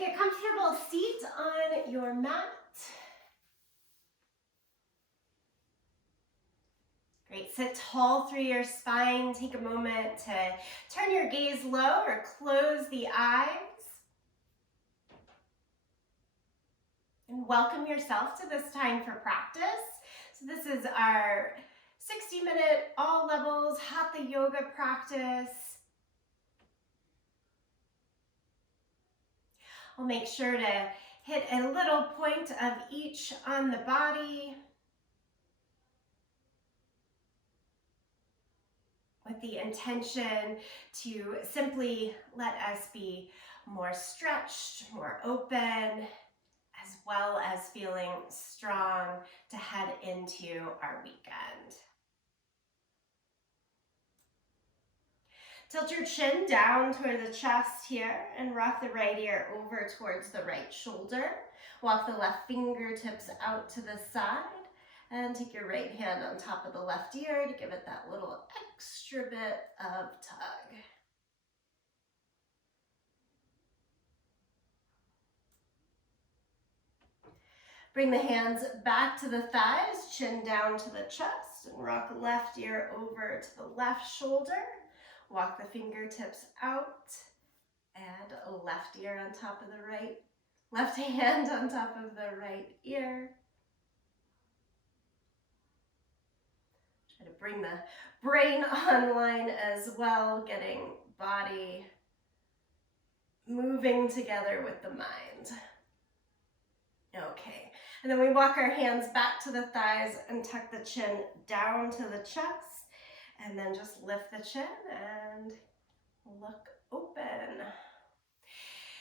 take a comfortable seat on your mat. Great, sit tall through your spine. Take a moment to turn your gaze low or close the eyes. And welcome yourself to this time for practice. So this is our 60-minute all levels Hatha yoga practice. We'll make sure to hit a little point of each on the body with the intention to simply let us be more stretched, more open, as well as feeling strong to head into our weekend. Tilt your chin down toward the chest here and rock the right ear over towards the right shoulder. Walk the left fingertips out to the side and take your right hand on top of the left ear to give it that little extra bit of tug. Bring the hands back to the thighs, chin down to the chest, and rock left ear over to the left shoulder. Walk the fingertips out and left ear on top of the right, left hand on top of the right ear. Try to bring the brain online as well, getting body moving together with the mind. Okay, and then we walk our hands back to the thighs and tuck the chin down to the chest. And then just lift the chin and look open.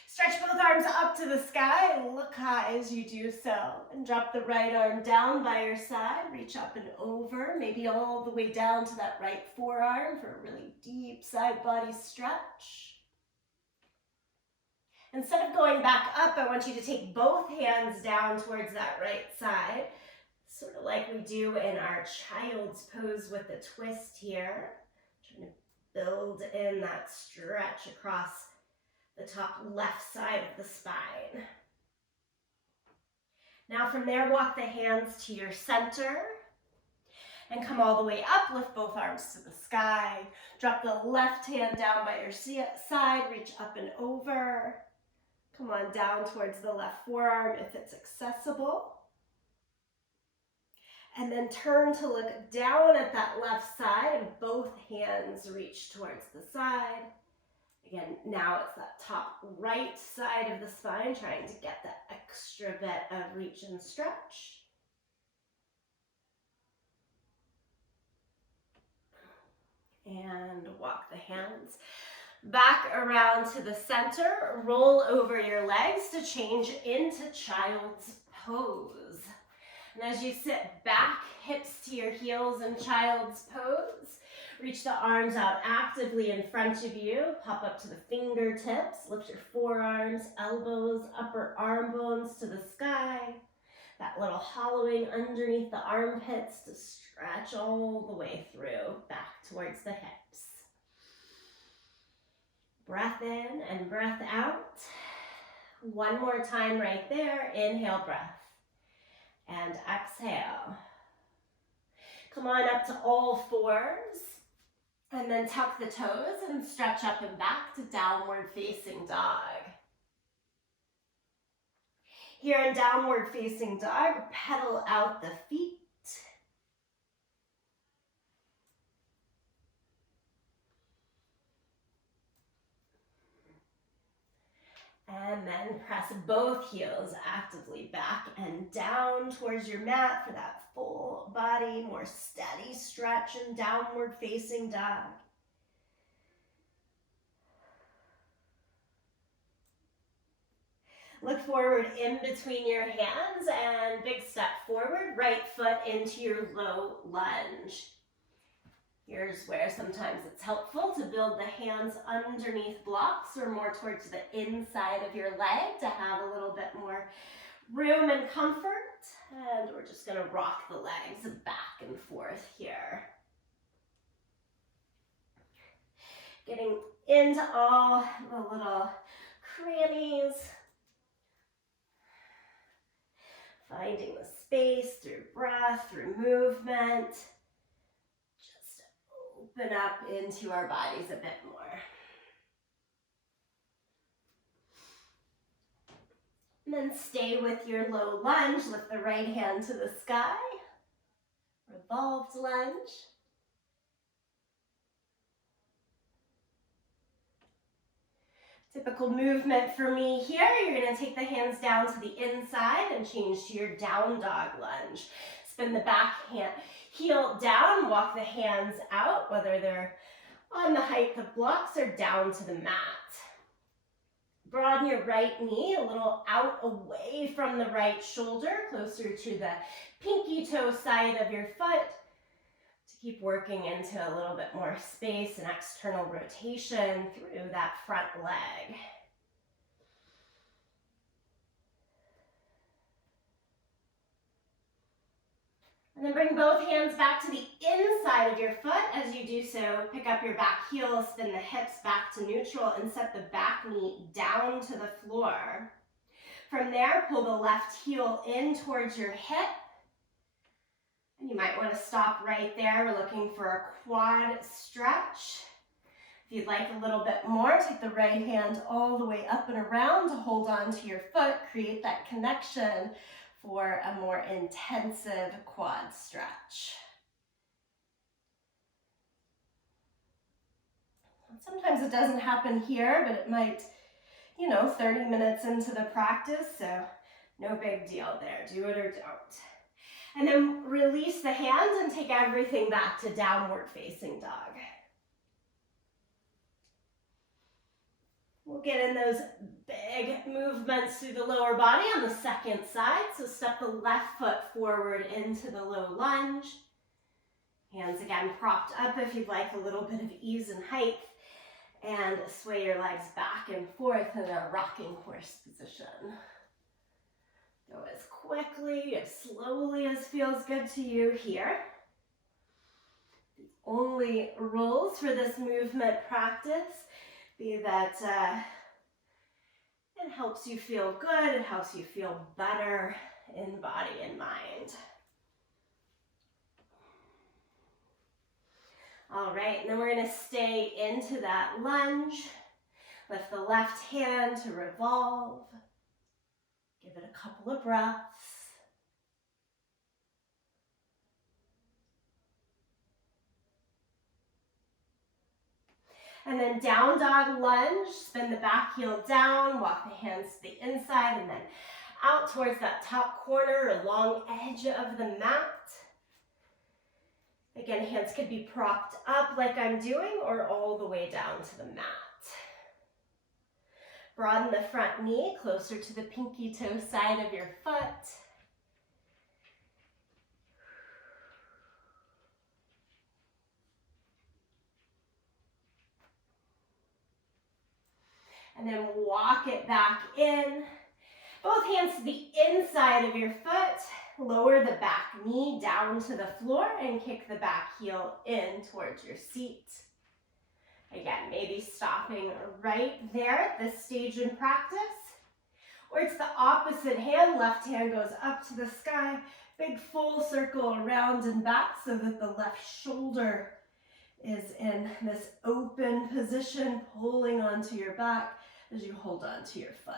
Stretch both arms up to the sky. Look high as you do so. And drop the right arm down by your side. Reach up and over, maybe all the way down to that right forearm for a really deep side body stretch. Instead of going back up, I want you to take both hands down towards that right side. Sort of like we do in our child's pose with the twist here. Trying to build in that stretch across the top left side of the spine. Now from there, walk the hands to your center and come all the way up. Lift both arms to the sky. Drop the left hand down by your side. Reach up and over. Come on down towards the left forearm if it's accessible. And then turn to look down at that left side and both hands reach towards the side. Again, now it's that top right side of the spine, trying to get that extra bit of reach and stretch. And walk the hands back around to the center. Roll over your legs to change into child's pose. And as you sit back, hips to your heels in child's pose, reach the arms out actively in front of you, pop up to the fingertips, lift your forearms, elbows, upper arm bones to the sky, that little hollowing underneath the armpits to stretch all the way through, back towards the hips. Breath in and breath out. One more time right there, inhale, breath. And exhale. Come on up to all fours. And then tuck the toes and stretch up and back to downward facing dog. Here in downward facing dog, pedal out the feet. And then press both heels actively back and down towards your mat for that full body, more steady stretch and downward facing dog. Look forward in between your hands and big step forward, right foot into your low lunge. Here's where sometimes it's helpful to build the hands underneath blocks or more towards the inside of your leg to have a little bit more room and comfort. And we're just going to rock the legs back and forth here. Getting into all the little crannies space, through breath, through movement. Just open up into our bodies a bit more. And then stay with your low lunge. Lift the right hand to the sky. Revolved lunge. Typical movement for me here. You're going to take the hands down to the inside and change to your down dog lunge. Spin the back hand, heel down, walk the hands out, whether they're on the height of blocks or down to the mat. Broaden your right knee a little out away from the right shoulder, closer to the pinky toe side of your foot, to keep working into a little bit more space and external rotation through that front leg. And then bring both hands back to the inside of your foot. As you do so, pick up your back heel, spin the hips back to neutral, and set the back knee down to the floor. From there, pull the left heel in towards your hip. And you might want to stop right there. We're looking for a quad stretch. If you'd like a little bit more, take the right hand all the way up and around to hold on to your foot, create that connection for a more intensive quad stretch. Sometimes it doesn't happen here, but it might, 30 minutes into the practice, so no big deal there. Do it or don't. And then release the hands and take everything back to downward facing dog. We'll get in those big movements through the lower body on the second side. So step the left foot forward into the low lunge. Hands again propped up if you'd like a little bit of ease and height. And sway your legs back and forth in a rocking horse position. Go as quickly, as slowly as feels good to you here. The only rules for this movement practice be that it helps you feel good, it helps you feel better in body and mind. All right, and then we're going to stay into that lunge. Lift the left hand to revolve. Give it a couple of breaths. And then down dog lunge, spin the back heel down, walk the hands to the inside and then out towards that top corner or long edge of the mat. Again, hands could be propped up like I'm doing or all the way down to the mat. Broaden the front knee closer to the pinky toe side of your foot. And then walk it back in. Both hands to the inside of your foot. Lower the back knee down to the floor and kick the back heel in towards your seat. Again, maybe stopping right there at this stage in practice. Or it's the opposite hand. Left hand goes up to the sky. Big full circle around and back so that the left shoulder is in this open position, pulling onto your back as you hold on to your foot.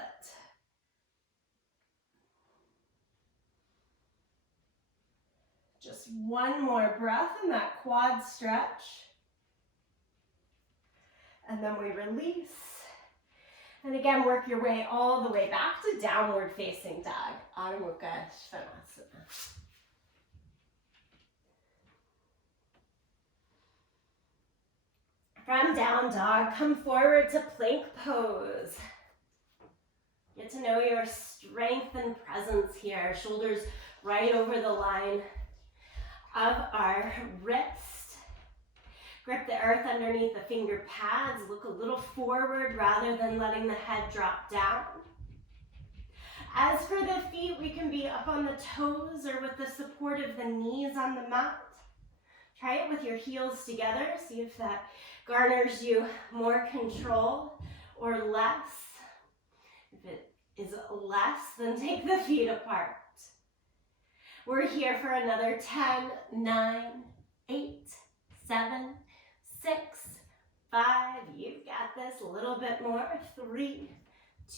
Just one more breath in that quad stretch. And then we release. And again, work your way all the way back to downward facing dog. Adho Mukha Svanasana. From down dog, come forward to plank pose. Get to know your strength and presence here. Shoulders right over the line of our wrist. Grip the earth underneath the finger pads. Look a little forward rather than letting the head drop down. As for the feet, we can be up on the toes or with the support of the knees on the mat. Try it with your heels together. See if that garners you more control or less. If it is less, then take the feet apart. We're here for another 10, 9, 8, 7, 6, 5. You've got this. A little bit more. 3,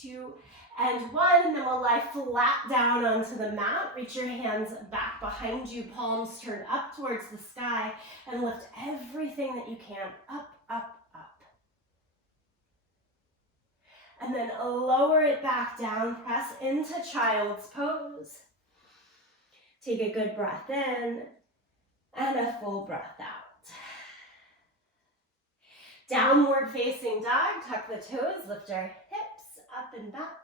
2, and 1. And then we'll lie flat down onto the mat. Reach your hands back behind you. Palms turn up towards the sky. And lift everything that you can up, up, up. And then lower it back down. Press into child's pose. Take a good breath in and a full breath out. Downward facing dog. Tuck the toes. Lift our hips up and back.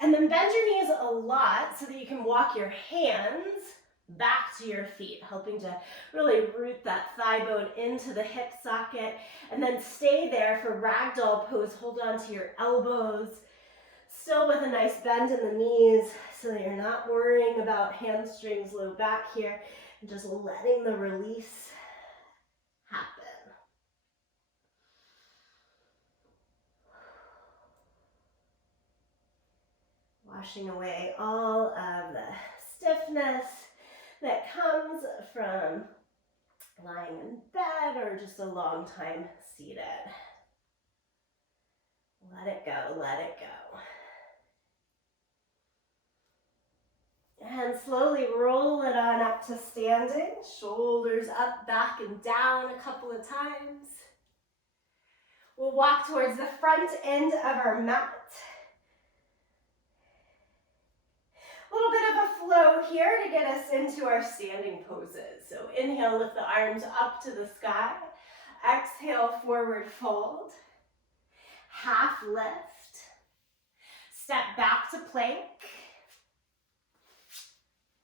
And then bend your knees a lot so that you can walk your hands back to your feet, helping to really root that thigh bone into the hip socket. And then stay there for ragdoll pose. Hold on to your elbows, still with a nice bend in the knees so that you're not worrying about hamstrings, low back here, and just letting the release happen. Washing away all of the stiffness that comes from lying in bed or just a long time seated. Let it go, let it go. And slowly roll it on up to standing. Shoulders up, back, and down a couple of times. We'll walk towards the front end of our mat. A little bit of a flow here to get us into our standing poses. So inhale, lift the arms up to the sky. Exhale, forward fold. Half lift. Step back to plank.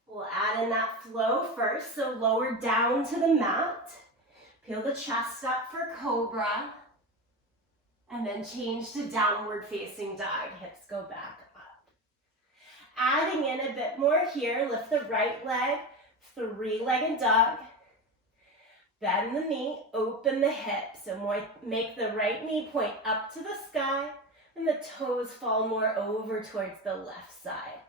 We'll add in that flow first, so lower down to the mat. Peel the chest up for cobra. And then change to downward facing dog. Hips go back up. Adding in a bit more here, lift the right leg, three-legged dog. Bend the knee, open the hips, and make the right knee point up to the sky, and the toes fall more over towards the left side.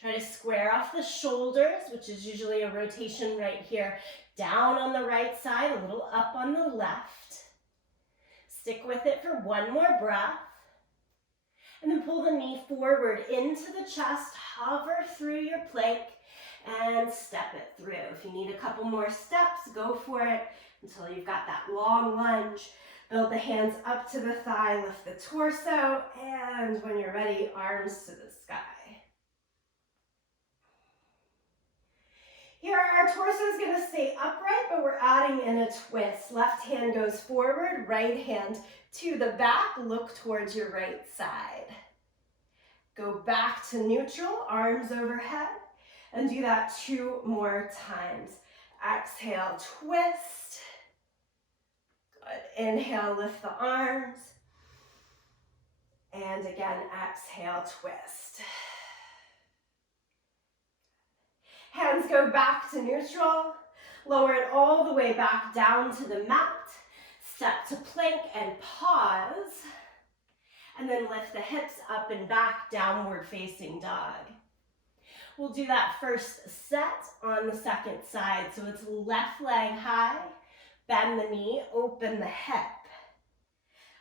Try to square off the shoulders, which is usually a rotation right here, down on the right side, a little up on the left. Stick with it for one more breath. And then pull the knee forward into the chest, hover through your plank, and step it through. If you need a couple more steps, go for it until you've got that long lunge. Build the hands up to the thigh, lift the torso, and when you're ready, arms to the sky. Here, our torso is going to stay upright, but we're adding in a twist. Left hand goes forward, right hand to the back. Look towards your right side. Go back to neutral, arms overhead, and do that 2 more times. Exhale, twist. Good. Inhale, lift the arms. And again, exhale, twist. Hands go back to neutral. Lower it all the way back down to the mat. Step to plank and pause. And then lift the hips up and back, downward facing dog. We'll do that first set on the second side. So it's left leg high, bend the knee, open the hip.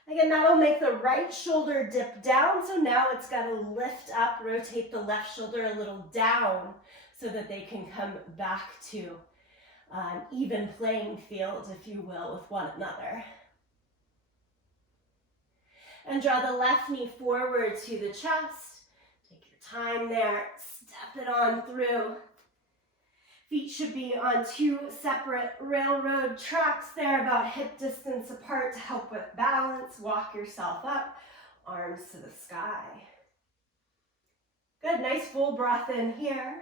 Again, that'll make the right shoulder dip down. So now it's got to lift up, rotate the left shoulder a little down so that they can come back to an even playing field, if you will, with one another. And draw the left knee forward to the chest. Take your time there. Step it on through. Feet should be on 2 separate railroad tracks there, about hip distance apart to help with balance. Walk yourself up, arms to the sky. Good, nice full breath in here.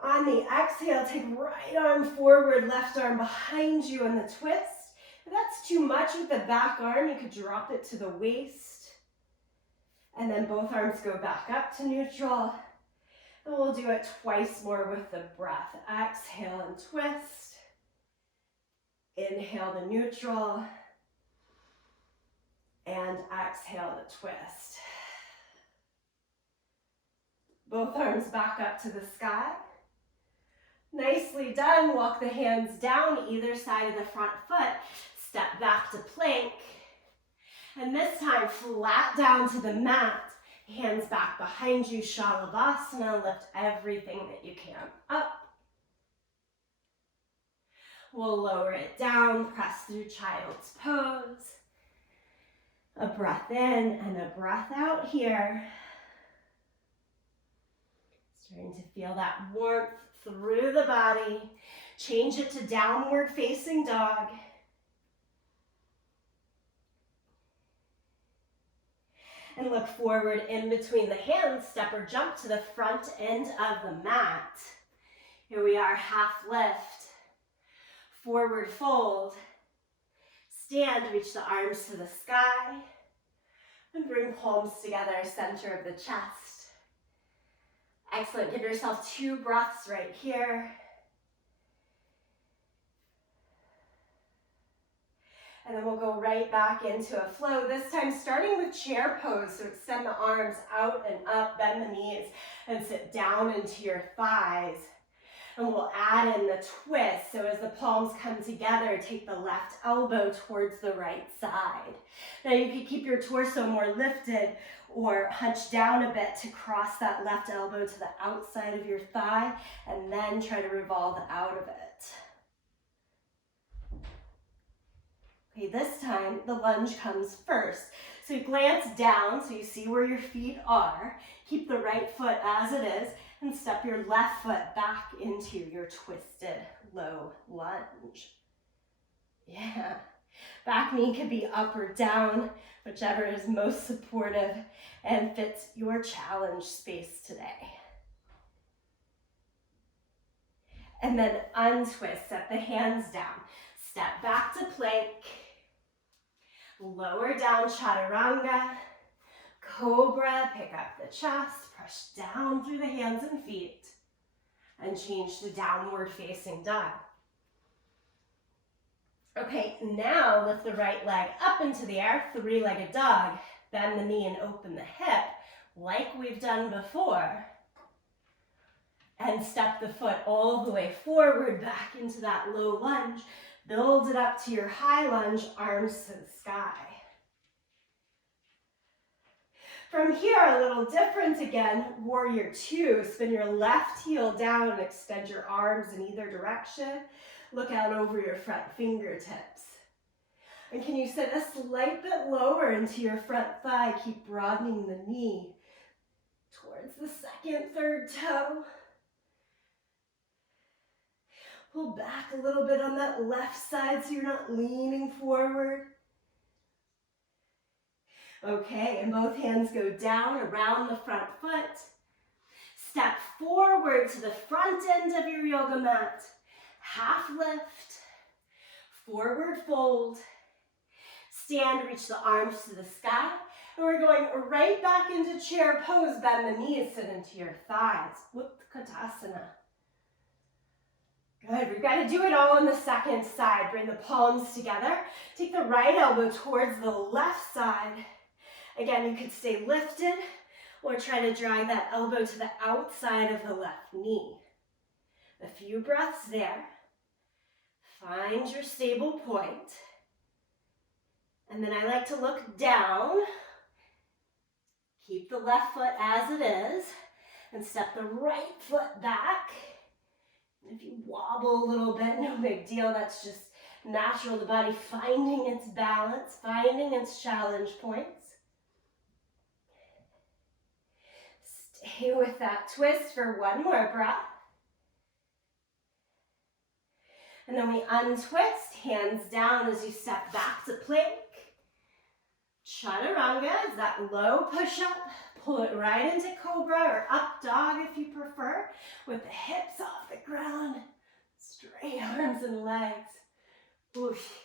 On the exhale, take right arm forward, left arm behind you in the twist. If that's too much with the back arm, you could drop it to the waist. And then both arms go back up to neutral. And we'll do it twice more with the breath. Exhale and twist. Inhale to neutral. And exhale to twist. Both arms back up to the sky. Nicely done. Walk the hands down either side of the front foot. Step back to plank. And this time, flat down to the mat. Hands back behind you, Shalabhasana. Lift everything that you can up. We'll lower it down, press through child's pose. A breath in and a breath out here. Starting to feel that warmth through the body. Change it to downward facing dog. And look forward in between the hands. Step or jump to the front end of the mat. Here we are, half lift. Forward fold. Stand, reach the arms to the sky. And bring palms together, center of the chest. Excellent. Give yourself 2 breaths right here. And then we'll go right back into a flow, this time starting with chair pose. So extend the arms out and up, bend the knees, and sit down into your thighs. And we'll add in the twist. So as the palms come together, take the left elbow towards the right side. Now you can keep your torso more lifted or hunch down a bit to cross that left elbow to the outside of your thigh, and then try to revolve out of it. Okay, this time the lunge comes first. So you glance down so you see where your feet are. Keep the right foot as it is and step your left foot back into your twisted low lunge. Yeah. Back knee could be up or down, whichever is most supportive and fits your challenge space today. And then untwist, set the hands down. Step back to plank. Lower down chaturanga. Cobra, pick up the chest, press down through the hands and feet, and change to downward facing dog. Okay, now lift the right leg up into the air, 3-legged dog. Bend the knee and open the hip, like we've done before. And step the foot all the way forward, back into that low lunge. Build it up to your high lunge, arms to the sky. From here, a little different again, warrior 2. Spin your left heel down and extend your arms in either direction. Look out over your front fingertips. And can you sit a slight bit lower into your front thigh? Keep broadening the knee towards the 2nd, 3rd toe. Pull back a little bit on that left side so you're not leaning forward. Okay, and both hands go down around the front foot. Step forward to the front end of your yoga mat. Half lift, forward fold. Stand, reach the arms to the sky. And we're going right back into chair pose. Bend the knees, sit into your thighs. Utkatasana. Good, we've got to do it all on the 2nd side. Bring the palms together. Take the right elbow towards the left side. Again, you could stay lifted or try to drag that elbow to the outside of the left knee. A few breaths there. Find your stable point. And then I like to look down. Keep the left foot as it is and step the right foot back. If you wobble a little bit, no big deal. That's just natural. The body finding its balance, finding its challenge points. Stay with that twist for one more breath. And then we untwist, hands down as you step back to plank. Chaturanga is that low push-up. Pull it right into cobra or up dog if you prefer, with the hips off the ground. Straight arms and legs. Oof.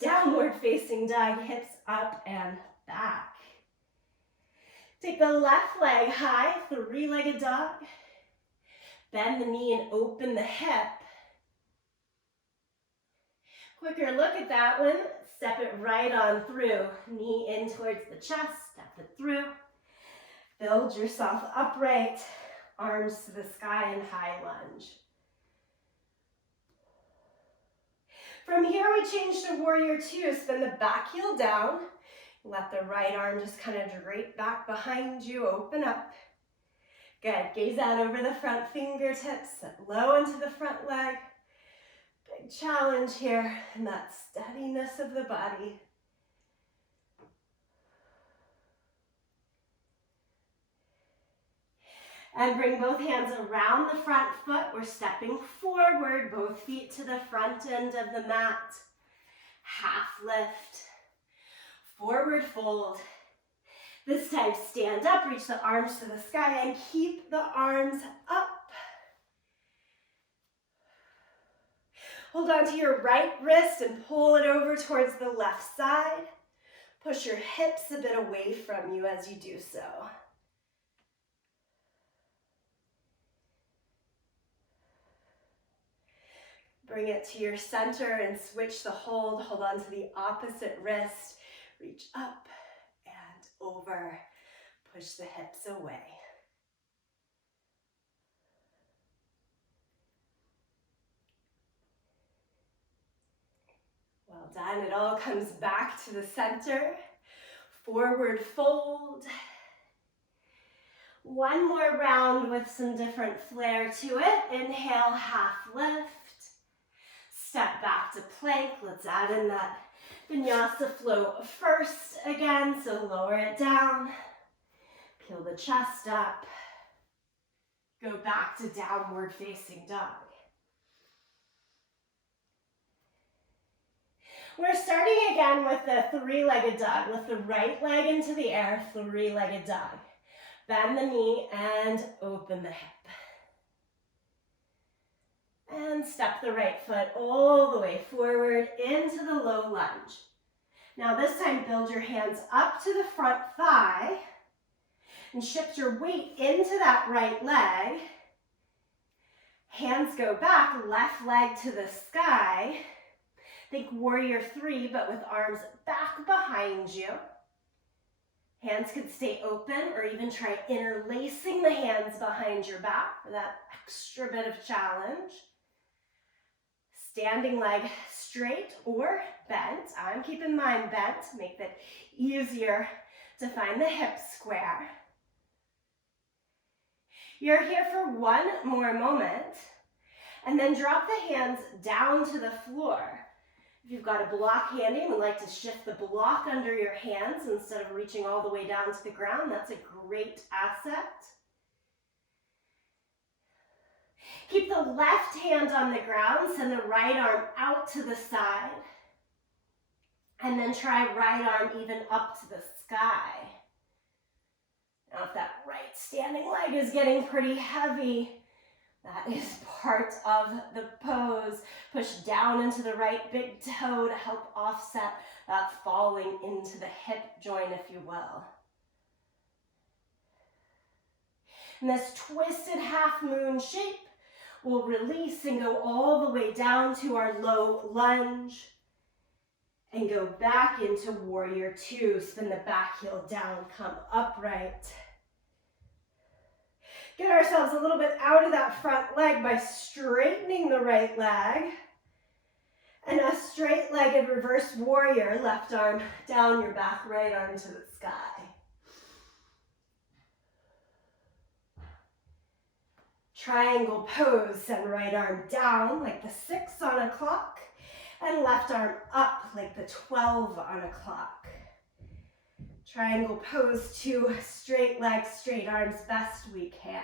Downward facing dog, hips up and back. Take the left leg high, 3-legged dog. Bend the knee and open the hip. Quicker look at that one. Step it right on through. Knee in towards the chest, step it through. Build yourself upright. arms to the sky in high lunge. From here, we change to warrior two. Spin the back heel down. Let the right arm just kind of drape back behind you, open up. Good, gaze out over the front fingertips, set low into the front leg. Big challenge here, and that steadiness of the body. And bring both hands around the front foot. We're stepping forward, both feet to the front end of the mat. Half lift, forward fold. This time, stand up, reach the arms to the sky, and keep the arms up. Hold on to your right wrist and pull it over towards the left side. Push your hips a bit away from you as you do so. Bring it to your center and switch the hold. Hold on to the opposite wrist. Reach up and over. Push the hips away. Well done. It all comes back to the center. Forward fold. One more round with some different flair to it. Inhale, half lift. Step back to plank. Let's add in that vinyasa flow first again. So lower it down. Peel the chest up. Go back to downward facing dog. We're starting again with the three-legged dog. Lift the right leg into the air, three-legged dog. Bend the knee and open the hip. And step the right foot all the way forward into the low lunge. Now this time, build your hands up to the front thigh and shift your weight into that right leg. Hands go back, left leg to the sky. Think warrior three, but with arms back behind you. Hands could stay open or even try interlacing the hands behind your back for that extra bit of challenge. Standing leg straight or bent. I'm keeping mine bent to make that easier to find the hip square. You're here for one more moment, and then drop the hands down to the floor. If you've got a block handy and would like to shift the block under your hands instead of reaching all the way down to the ground, that's a great asset. Keep the left hand on the ground, send the right arm out to the side, and then try right arm even up to the sky. Now if that right standing leg is getting pretty heavy, that is part of the pose. Push down into the right big toe to help offset that falling into the hip joint, if you will. And this twisted half moon shape will release and go all the way down to our low lunge and go back into warrior two. Spin the back heel down, come upright. Get ourselves a little bit out of that front leg by straightening the right leg. And a straight-legged reverse warrior, left arm down your back, right arm to the sky. Triangle pose, send right arm down like the 6 on a clock, and left arm up like the 12 on a clock. Triangle pose, 2 straight legs, straight arms, best we can.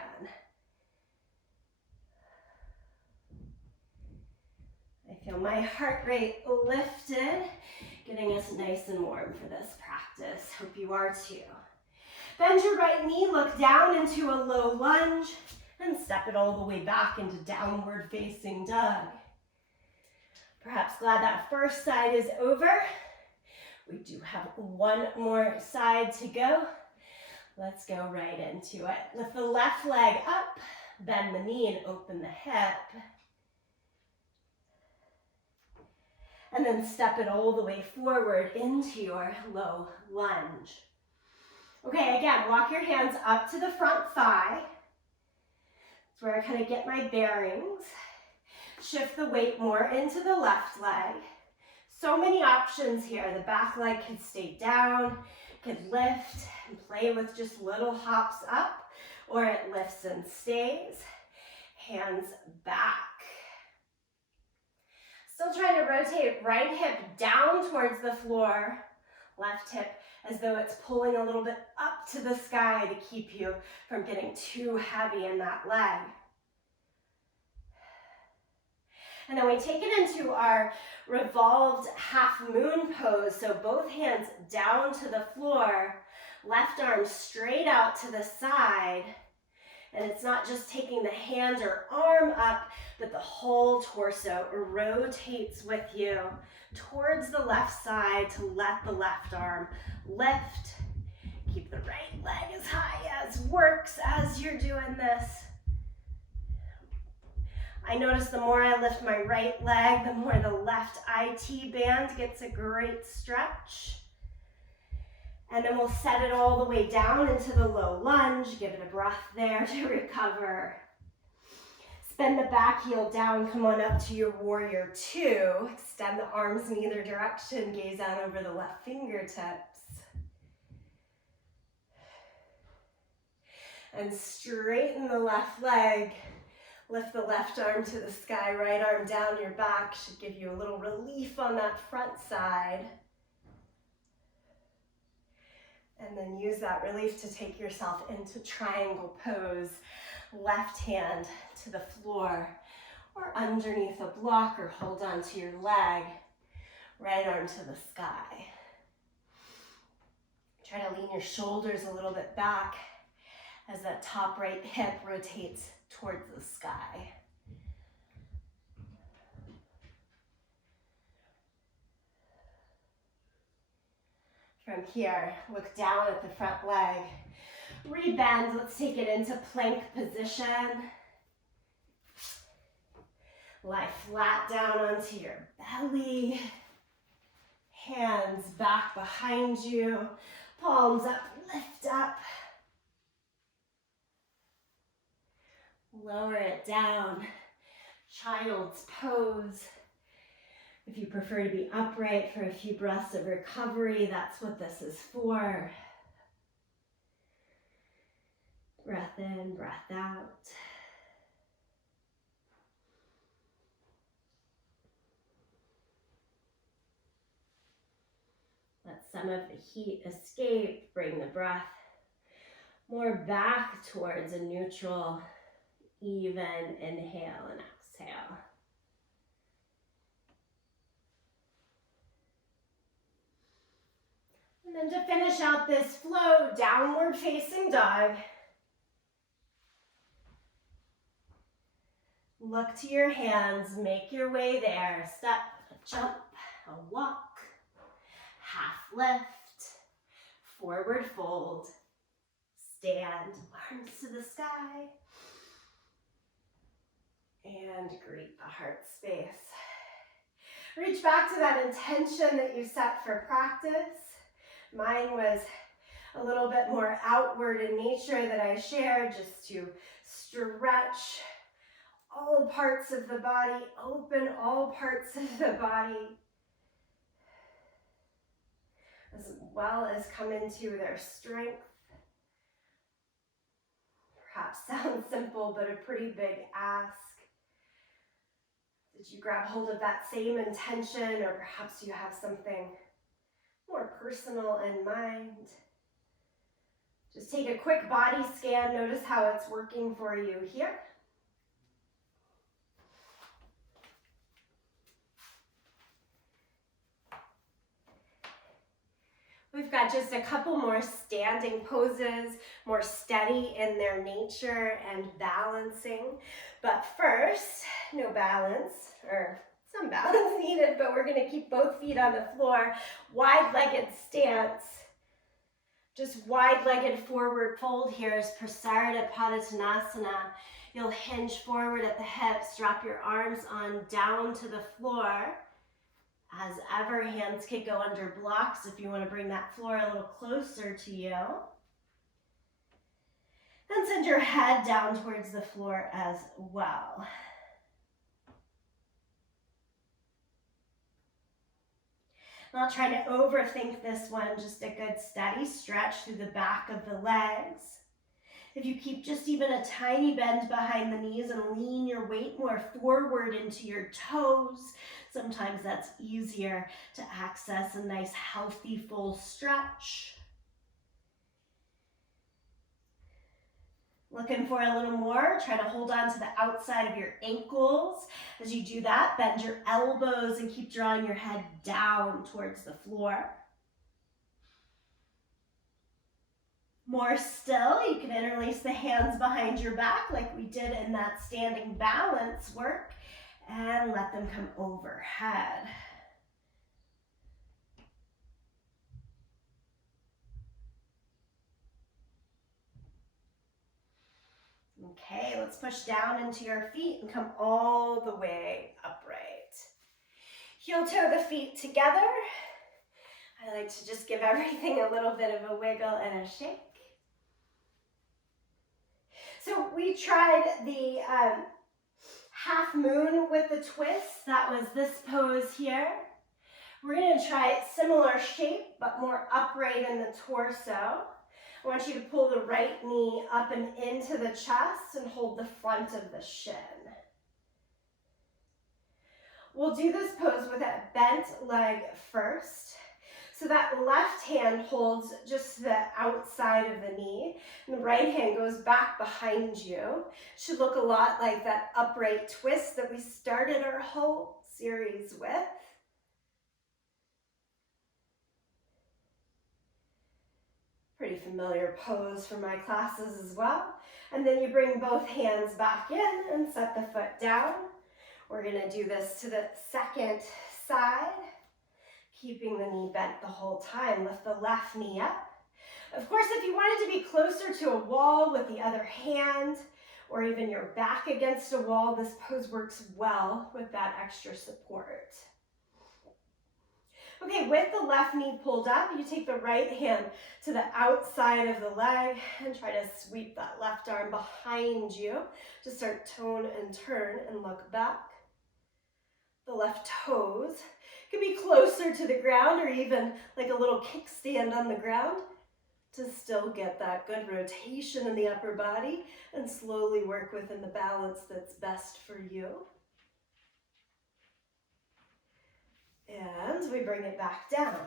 I feel my heart rate lifted, getting us nice and warm for this practice. Hope you are too. Bend your right knee, look down into a low lunge, and step it all the way back into downward facing dog. Perhaps glad that first side is over. We do have one more side to go. Let's go right into it. Lift the left leg up, bend the knee and open the hip. And then step it all the way forward into your low lunge. Okay, again, walk your hands up to the front thigh. It's where I kind of get my bearings. Shift the weight more into the left leg. So many options here. The back leg could stay down, could lift and play with just little hops up, or it lifts and stays. Hands back. Still trying to rotate right hip down towards the floor, left hip as though it's pulling a little bit up to the sky to keep you from getting too heavy in that leg. And then we take it into our revolved half moon pose. So both hands down to the floor, left arm straight out to the side. And it's not just taking the hand or arm up, but the whole torso rotates with you towards the left side to let the left arm lift. Keep the right leg as high as works as you're doing this. I notice the more I lift my right leg, the more the left IT band gets a great stretch. And then we'll set it all the way down into the low lunge. Give it a breath there to recover. Bend the back heel down, come on up to your warrior two. Extend the arms in either direction, gaze out over the left fingertips. And straighten the left leg. Lift the left arm to the sky, right arm down your back. Should give you a little relief on that front side. And then use that relief to take yourself into triangle pose. Left hand to the floor or underneath a block or hold on to your leg. Right arm to the sky. Try to lean your shoulders a little bit back as that top right hip rotates towards the sky. From here, look down at the front leg. Rebend, let's take it into plank position. Lie flat down onto your belly. Hands back behind you. Palms up, lift up. Lower it down. Child's pose. If you prefer to be upright for a few breaths of recovery, that's what this is for. Breath in, breath out. Let some of the heat escape. Bring the breath more back towards a neutral, even inhale and exhale. And then to finish out this flow, downward facing dog. Look to your hands, make your way there. Step, a jump, a walk, half lift, forward fold, stand, arms to the sky, and greet the heart space. Reach back to that intention that you set for practice. Mine was a little bit more outward in nature that I shared, just to stretch all parts of the body, open all parts of the body, as well as come into their strength. Perhaps sounds simple, but a pretty big ask. Did you grab hold of that same intention, or perhaps you have something more personal in mind? Just take a quick body scan, notice how it's working for you here. We've got just a couple more standing poses, more steady in their nature and balancing. But first, no balance, or some balance needed, but we're gonna keep both feet on the floor. Wide-legged stance. Just wide-legged forward fold here is Prasarita Padottanasana. You'll hinge forward at the hips, drop your arms on down to the floor. As ever, hands could go under blocks if you want to bring that floor a little closer to you. And to send your head down towards the floor as well. Not trying to overthink this one, just a good steady stretch through the back of the legs. If you keep just even a tiny bend behind the knees and lean your weight more forward into your toes, sometimes that's easier to access a nice healthy full stretch. Looking for a little more, try to hold on to the outside of your ankles. As you do that, bend your elbows and keep drawing your head down towards the floor. More still, you can interlace the hands behind your back like we did in that standing balance work and let them come overhead. Okay, let's push down into your feet and come all the way upright. Heel toe the feet together. I like to just give everything a little bit of a wiggle and a shake. So we tried the half moon with the twist. That was this pose here. We're going to try a similar shape, but more upright in the torso. I want you to pull the right knee up and into the chest and hold the front of the shin. We'll do this pose with a bent leg first. So that left hand holds just the outside of the knee, and the right hand goes back behind you. Should look a lot like that upright twist that we started our whole series with. Pretty familiar pose from my classes as well. And then you bring both hands back in and set the foot down. We're going to do this to the second side, keeping the knee bent the whole time. Lift the left knee up. Of course, if you wanted to be closer to a wall with the other hand, or even your back against a wall, this pose works well with that extra support. Okay, with the left knee pulled up, you take the right hand to the outside of the leg and try to sweep that left arm behind you. Just start tone and turn and look back. The left toes can be closer to the ground or even like a little kickstand on the ground to still get that good rotation in the upper body and slowly work within the balance that's best for you. And we bring it back down.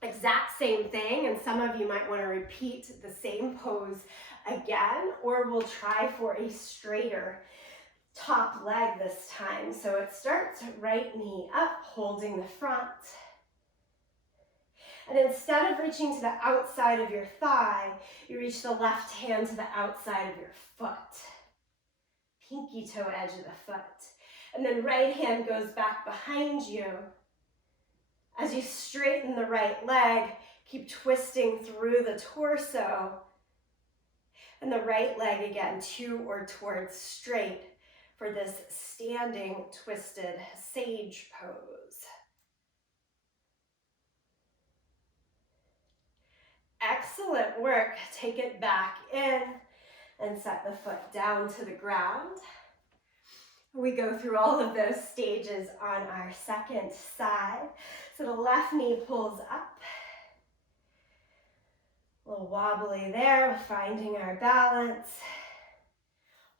Exact same thing, and some of you might want to repeat the same pose again, or we'll try for a straighter top leg this time. So it starts right knee up, holding the front. And instead of reaching to the outside of your thigh, you reach the left hand to the outside of your foot. Pinky toe edge of the foot. And then right hand goes back behind you. As you straighten the right leg, keep twisting through the torso. And the right leg again to or towards straight for this standing twisted sage pose. Excellent work. Take it back in and set the foot down to the ground. We go through all of those stages on our second side. So the left knee pulls up. A little wobbly there, finding our balance.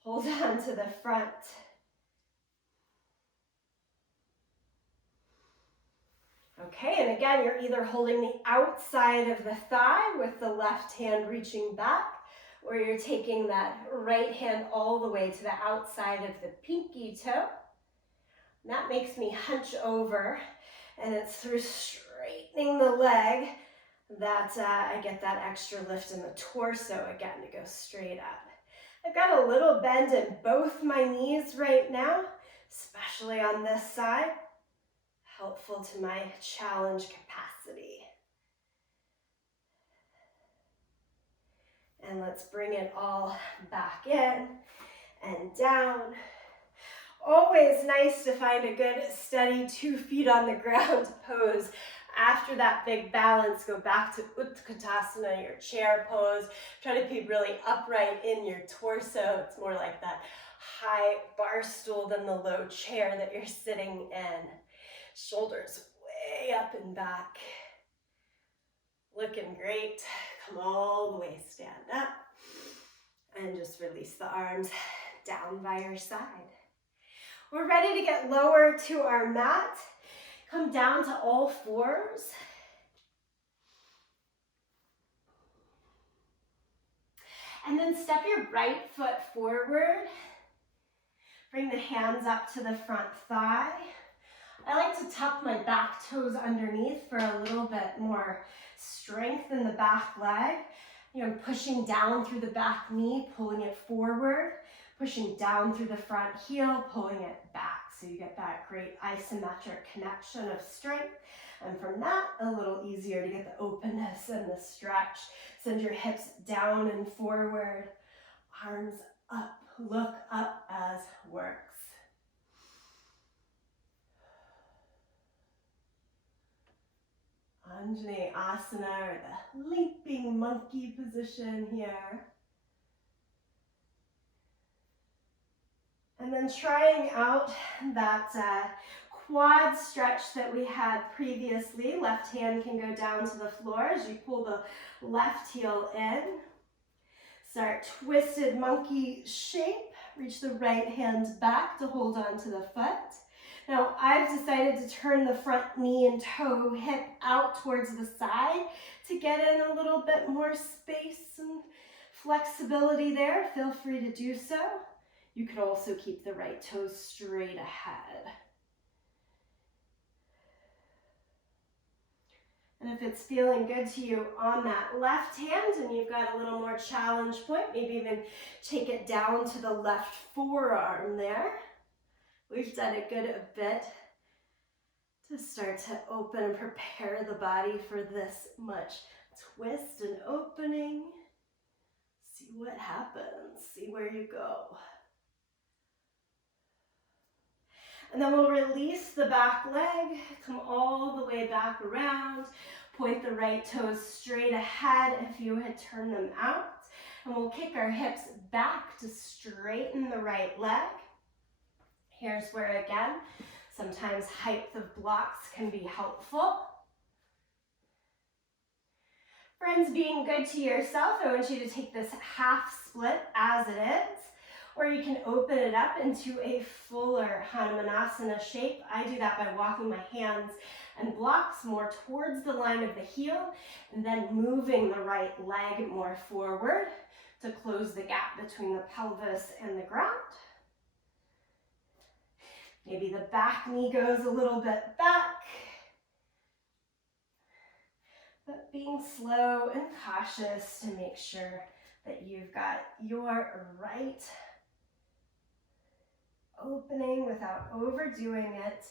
Hold on to the front. Okay, and again, you're either holding the outside of the thigh with the left hand reaching back, or you're taking that right hand all the way to the outside of the pinky toe. And that makes me hunch over, and it's through straightening the leg that I get that extra lift in the torso again to go straight up. I've got a little bend in both my knees right now, especially on this side, helpful to my challenge capacity. And let's bring it all back in and down. Always nice to find a good steady 2 feet on the ground pose After that big balance, go back to Utkatasana, your chair pose. Try to be really upright in your torso. It's more like that high bar stool than the low chair that you're sitting in. Shoulders way up and back. Looking great. Come all the way, stand up. And just release the arms down by your side. We're ready to get lower to our mat. Come down to all fours. And then step your right foot forward. Bring the hands up to the front thigh. I like to tuck my back toes underneath for a little bit more strength in the back leg. You know, pushing down through the back knee, pulling it forward, pushing down through the front heel, pulling it back. So you get that great isometric connection of strength. And from that, a little easier to get the openness and the stretch. Send your hips down and forward, arms up, look up as works. Anjaneyasana, or the leaping monkey position here. And then trying out that quad stretch that we had previously. Left hand can go down to the floor as you pull the left heel in. Start twisted monkey shape. Reach the right hand back to hold on to the foot. Now I've decided to turn the front knee and toe hip out towards the side to get in a little bit more space and flexibility there. Feel free to do so. You could also keep the right toes straight ahead. And if it's feeling good to you on that left hand and you've got a little more challenge point, maybe even take it down to the left forearm there. We've done a good bit to start to open and prepare the body for this much twist and opening. See what happens, see where you go. And then we'll release the back leg, come all the way back around, point the right toes straight ahead if you had turned them out. And we'll kick our hips back to straighten the right leg. Here's where, again, sometimes height of blocks can be helpful. Friends, being good to yourself, I want you to take this half split as it is, or you can open it up into a fuller Hanumanasana shape. I do that by walking my hands and blocks more towards the line of the heel, and then moving the right leg more forward to close the gap between the pelvis and the ground. Maybe the back knee goes a little bit back, but being slow and cautious to make sure that you've got your right opening without overdoing it.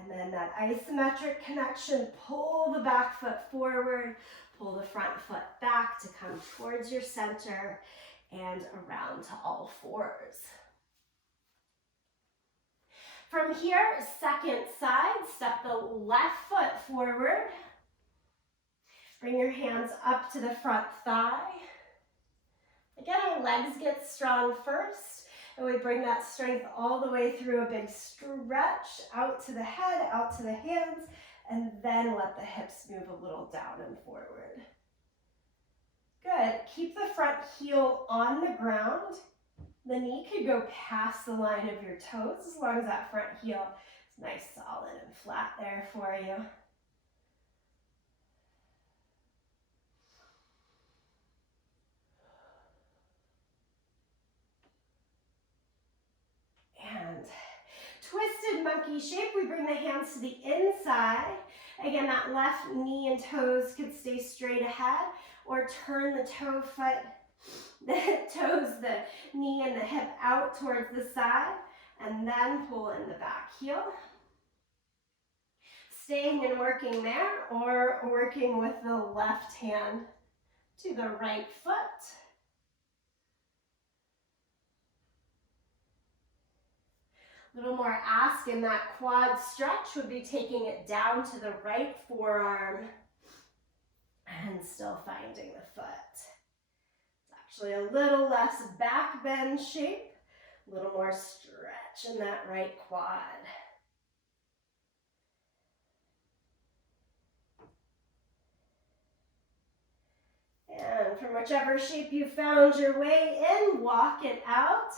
And then that isometric connection, pull the back foot forward, pull the front foot back to come towards your center, and around to all fours. From here, second side, step the left foot forward. Bring your hands up to the front thigh. Again, our legs get strong first, and we bring that strength all the way through a big stretch, out to the head, out to the hands, and then let the hips move a little down and forward. Good. Keep the front heel on the ground. The knee could go past the line of your toes as long as that front heel is nice, solid, and flat there for you. And twisted monkey shape, we bring the hands to the inside. Again, that left knee and toes could stay straight ahead, or turn the toe foot, the toes, the knee and the hip out towards the side, and then pull in the back heel. Staying and working there, or working with the left hand to the right foot. A little more ask in that quad stretch would be taking it down to the right forearm and still finding the foot. It's actually a little less back bend shape, a little more stretch in that right quad. And from whichever shape you found your way in, walk it out.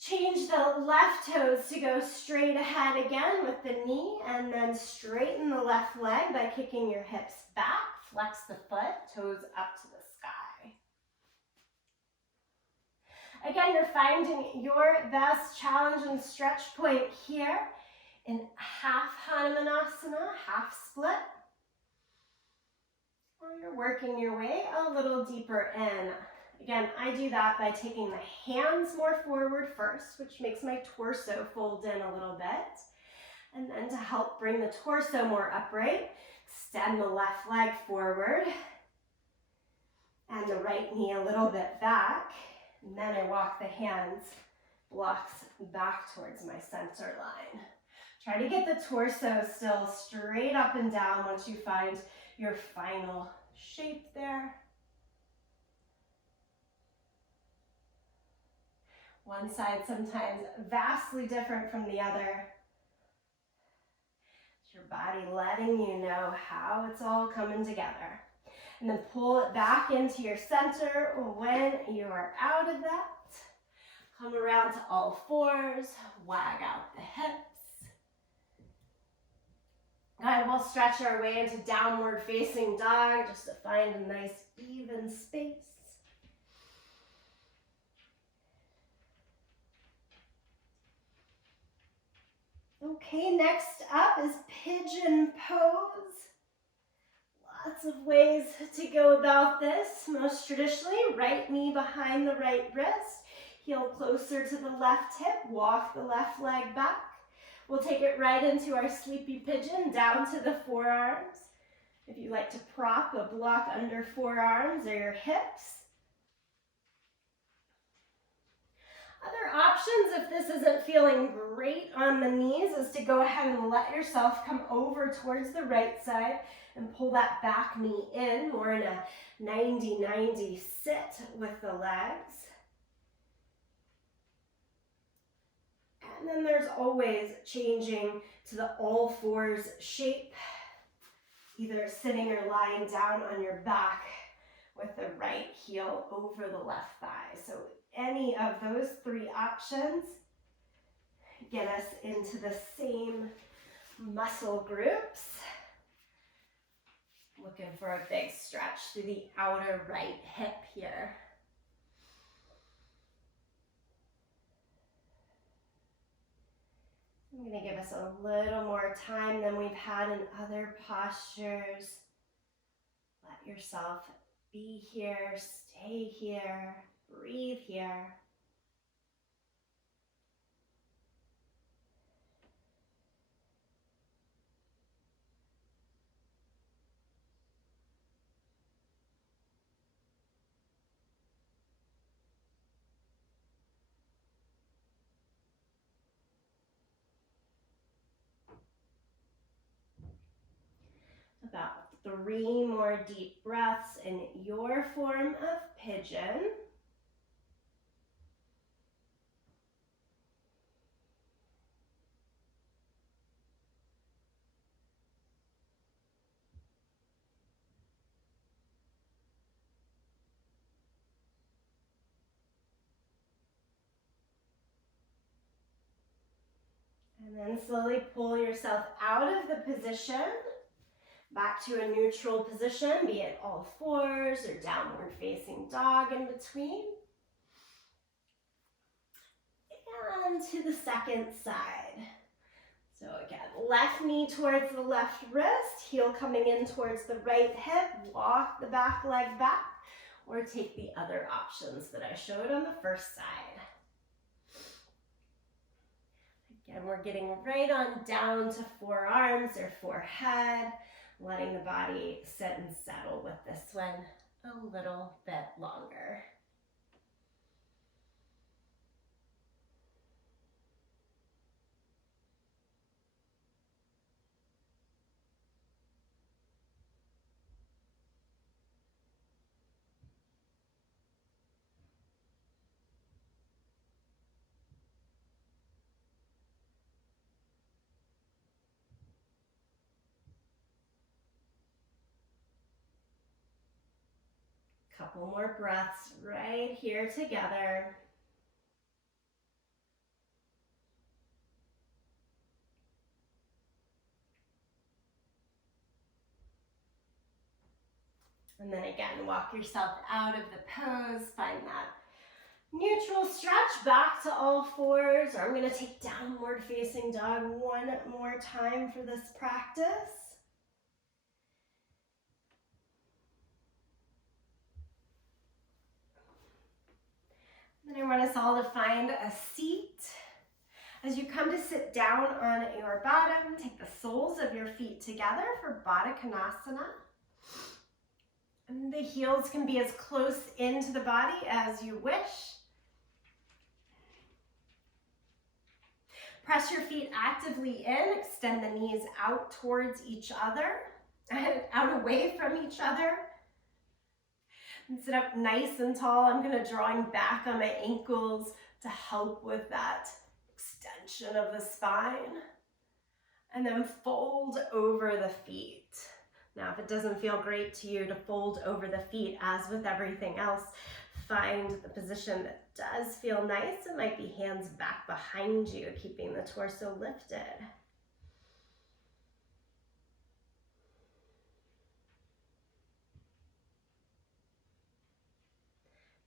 Change the left toes to go straight ahead again with the knee, and then straighten the left leg by kicking your hips back. Flex the foot, toes up to the sky. Again, you're finding your best challenge and stretch point here in half Hanumanasana, half split. Or you're working your way a little deeper in. Again, I do that by taking the hands more forward first, which makes my torso fold in a little bit. And then to help bring the torso more upright, extend the left leg forward and the right knee a little bit back. And then I walk the hands, blocks back towards my center line. Try to get the torso still straight up and down once you find your final shape there. One side sometimes vastly different from the other. It's your body letting you know how it's all coming together. And then pull it back into your center when you are out of that. Come around to all fours, wag out the hips. Good, we'll stretch our way into downward facing dog just to find a nice even space. Okay, next up is pigeon pose. Lots of ways to go about this. Most traditionally, right knee behind the right wrist, heel closer to the left hip, walk the left leg back. We'll take it right into our sleepy pigeon, down to the forearms. If you like to prop a block under forearms or your hips. Other options, if this isn't feeling great on the knees, is to go ahead and let yourself come over towards the right side and pull that back knee in, more in a 90-90 sit with the legs. And then there's always changing to the all fours shape, either sitting or lying down on your back with the right heel over the left thigh. So any of those three options get us into the same muscle groups. Looking for a big stretch through the outer right hip here. I'm going to give us a little more time than we've had in other postures. Let yourself be here, stay here, breathe here. About 3 more deep breaths in your form of pigeon. And then slowly pull yourself out of the position, back to a neutral position, be it all fours or downward facing dog in between. And to the second side. So again, left knee towards the left wrist, heel coming in towards the right hip, walk the back leg back, or take the other options that I showed on the first side. Again, we're getting right on down to forearms or forehead, letting the body sit and settle with this one a little bit longer. Couple more breaths right here together. And then again, walk yourself out of the pose, find that neutral stretch back to all fours, or I'm going to take downward facing dog one more time for this practice. Then I want us all to find a seat. As you come to sit down on your bottom, take the soles of your feet together for Baddha Konasana. And the heels can be as close into the body as you wish. Press your feet actively in, extend the knees out towards each other, out away from each other. And sit up nice and tall. I'm going to drawing back on my ankles to help with that extension of the spine. And then fold over the feet. Now, if it doesn't feel great to you to fold over the feet, as with everything else, find the position that does feel nice. It might be hands back behind you, keeping the torso lifted.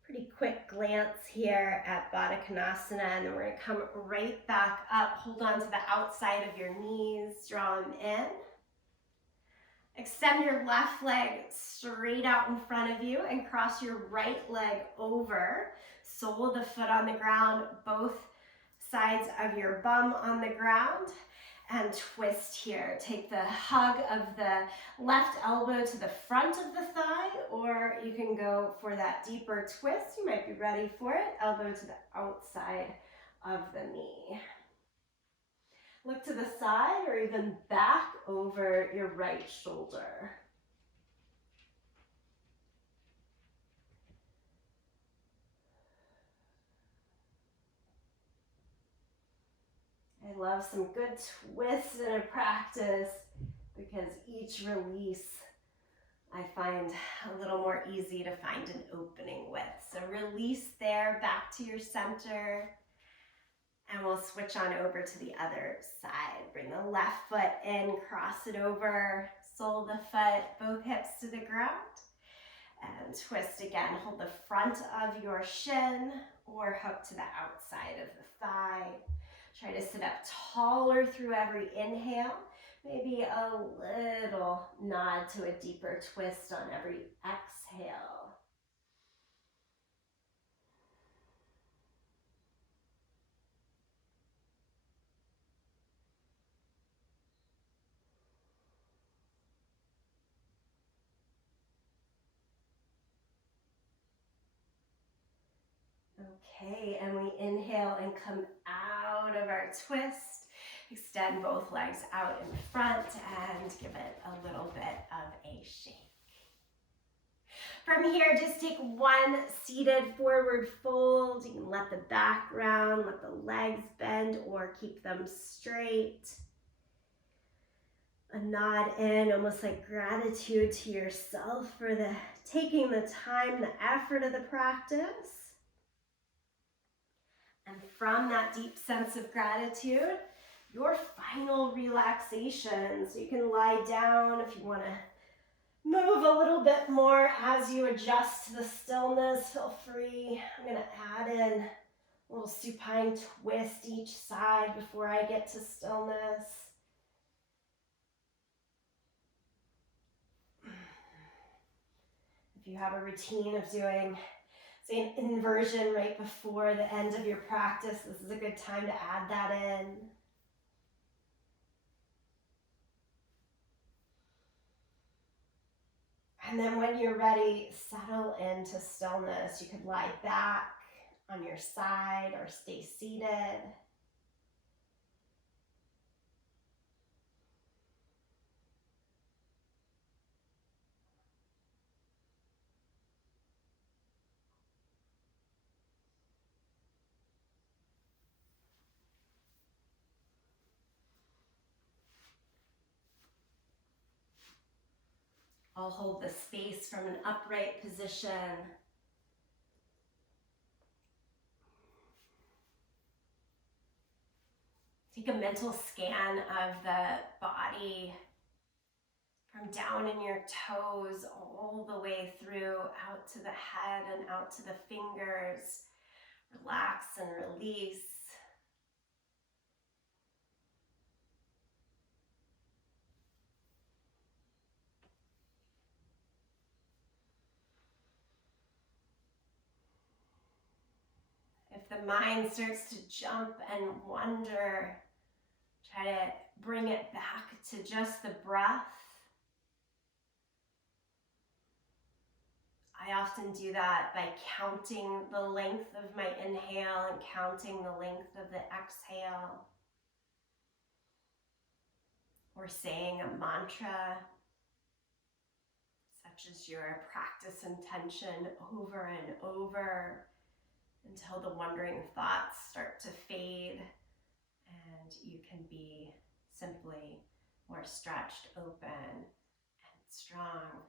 Pretty quick glance here at Baddha Konasana, and then we're going to come right back up. Hold on to the outside of your knees, draw them in. Extend your left leg straight out in front of you and cross your right leg over. Sole of the foot on the ground, both sides of your bum on the ground, and twist here. Take the hug of the left elbow to the front of the thigh, or you can go for that deeper twist. You might be ready for it. Elbow to the outside of the knee. Look to the side or even back over your right shoulder. I love some good twists in a practice because each release I find a little more easy to find an opening with. So release there, back to your center. And we'll switch on over to the other side. Bring the left foot in, cross it over, sole of the foot, both hips to the ground. And twist again. Hold the front of your shin or hook to the outside of the thigh. Try to sit up taller through every inhale. Maybe a little nod to a deeper twist on every exhale. Okay, and we inhale and come out of our twist. Extend both legs out in front and give it a little bit of a shake. From here, just take one seated forward fold. You can let the back round, let the legs bend, or keep them straight. A nod in, almost like gratitude to yourself for taking the time, the effort of the practice. And from that deep sense of gratitude, your final relaxation. So you can lie down if you want to move a little bit more as you adjust to the stillness. Feel free. I'm going to add in a little supine twist each side before I get to stillness. If you have a routine of doing, say, an inversion right before the end of your practice, this is a good time to add that in. And then when you're ready, settle into stillness. You could lie back on your side or stay seated. I'll hold the space from an upright position. Take a mental scan of the body from down in your toes all the way through, out to the head and out to the fingers. Relax and release. If the mind starts to jump and wander, try to bring it back to just the breath. I often do that by counting the length of my inhale and counting the length of the exhale, or saying a mantra, such as your practice intention, over and over until the wandering thoughts start to fade and you can be simply more stretched, open, and strong.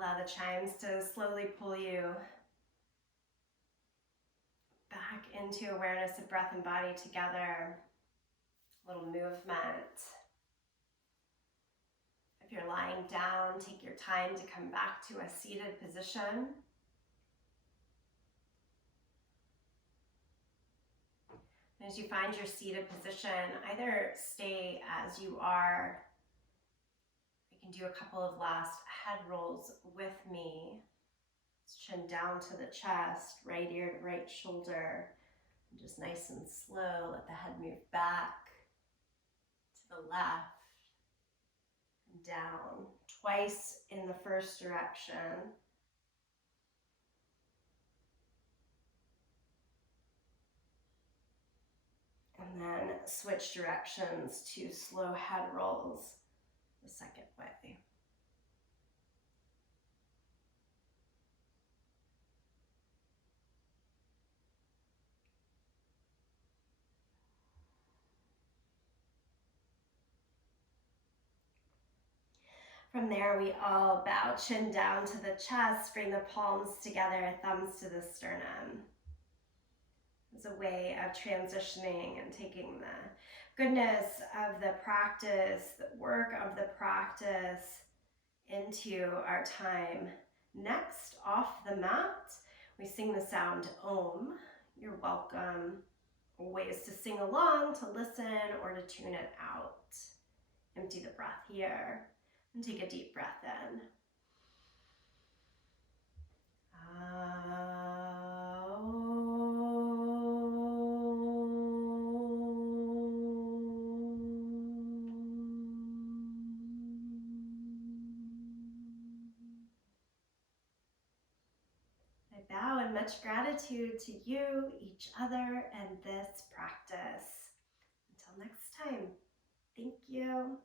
Allow the chimes to slowly pull you back into awareness of breath and body together. A little movement. If you're lying down, take your time to come back to a seated position. And as you find your seated position, either stay as you are. You can do a couple of last head rolls with me. Chin down to the chest, right ear to right shoulder. And just nice and slow, let the head move back to the left and down. Twice in the first direction. And then switch directions to slow head rolls the second way. From there, we all bow chin down to the chest, bring the palms together, thumbs to the sternum. It's a way of transitioning and taking the goodness of the practice, the work of the practice into our time. Next, off the mat, we sing the sound Om. You're welcome. Ways to sing along, to listen, or to tune it out. Empty the breath here and take a deep breath in. I bow in much gratitude to you, each other, and this practice. Until next time, thank you.